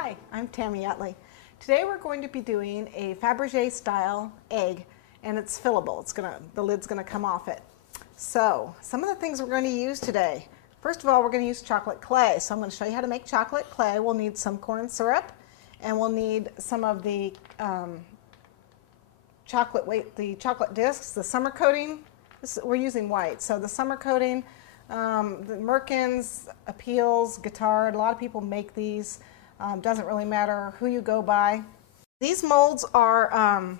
Hi, I'm Tami Utley. Today we're going to be doing a Faberge style egg, and it's fillable. The lid's gonna come off it. So some of the things we're going to use today. First of all, we're going to use chocolate clay. So I'm going to show you how to make chocolate clay. We'll need some corn syrup, and we'll need some of the chocolate discs, the summer coating. We're using white, so the summer coating, the Merkins, Appeals, Guitar. A lot of people make these. Doesn't really matter who you go by. These molds are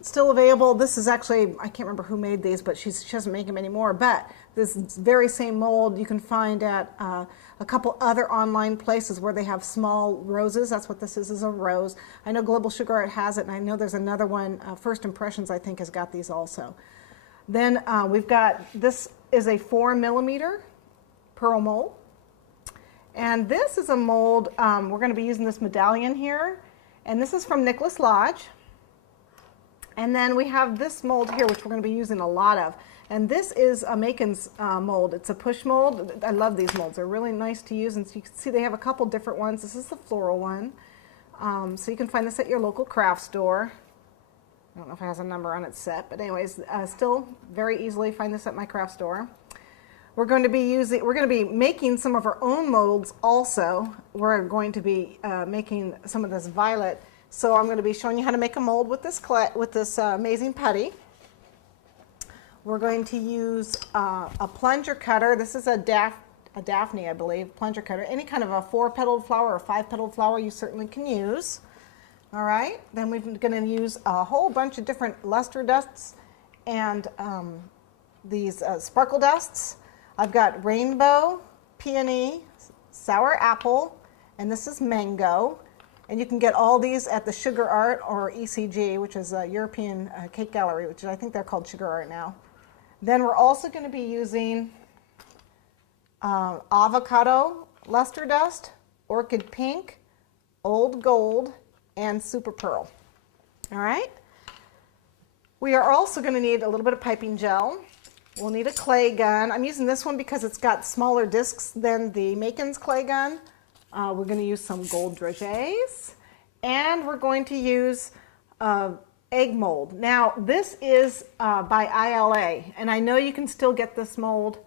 still available. This is actually, I can't remember who made these, but she doesn't make them anymore. But this very same mold you can find at a couple other online places where they have small roses. That's what this is a rose. I know Global Sugar Art has it, and I know there's another one, First Impressions, I think, has got these also. Then we've got, this is a 4mm pearl mold. And this is a mold, we're going to be using this medallion here. And this is from Nicholas Lodge. And then we have this mold here, which we're going to be using a lot of. And this is a Macon's mold. It's a push mold. I love these molds. They're really nice to use. And so you can see they have a couple different ones. This is the floral one. So you can find this at your local craft store. I don't know if it has a number on its set, but anyways, still very easily find this at my craft store. We're going to be making some of our own molds also. We're going to be making some of this violet. So I'm going to be showing you how to make a mold with this amazing putty. We're going to use a plunger cutter. This is a Daphne, I believe, plunger cutter. Any kind of a 4-petaled flower or 5-petaled flower you certainly can use. All right, then we're going to use a whole bunch of different luster dusts and these sparkle dusts. I've got rainbow, peony, sour apple, and this is mango. And you can get all these at the Sugar Art or ECG, which is a European Cake Gallery, which I think they're called Sugar Art now. Then we're also going to be using avocado luster dust, orchid pink, old gold, and super pearl. All right. We are also going to need a little bit of piping gel. We'll need a clay gun. I'm using this one because it's got smaller discs than the Macon's clay gun. We're going to use some gold Dragees, and we're going to use egg mold. Now, this is by ILA, and I know you can still get this mold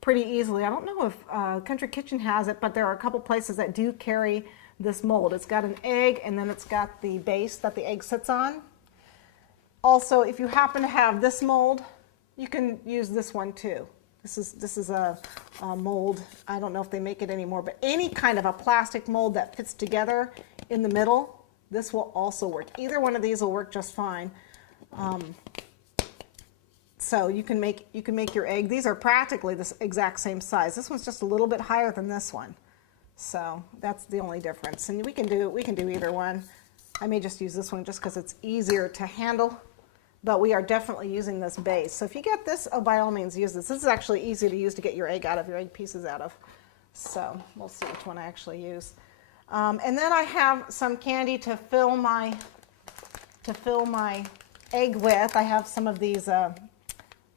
pretty easily. I don't know if Country Kitchen has it, but there are a couple places that do carry this mold. It's got an egg, and then it's got the base that the egg sits on. Also, if you happen to have this mold, you can use this one too. This is a mold. I don't know if they make it anymore, but any kind of a plastic mold that fits together in the middle, this will also work. Either one of these will work just fine. So you can make your egg. These are practically the exact same size. This one's just a little bit higher than this one. So that's the only difference. And we can do either one. I may just use this one just because it's easier to handle. But we are definitely using this base. So if you get this, by all means use this. This is actually easy to use to get your egg pieces out of. So we'll see which one I actually use. And then I have some candy to fill my egg with. I have some of these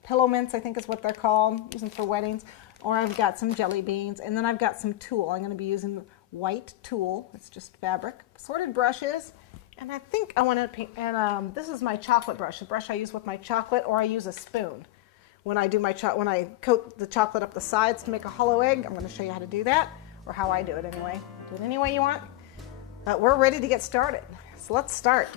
pillow mints, I think is what they're called, using for weddings. Or I've got some jelly beans, and then I've got some tulle. I'm going to be using white tulle. It's just fabric. Assorted brushes. And I think I want to, and this is my chocolate brush, the brush I use with my chocolate, or I use a spoon. When I coat the chocolate up the sides to make a hollow egg, I'm going to show you how to do that, or how I do it anyway. Do it any way you want. But we're ready to get started. So let's start.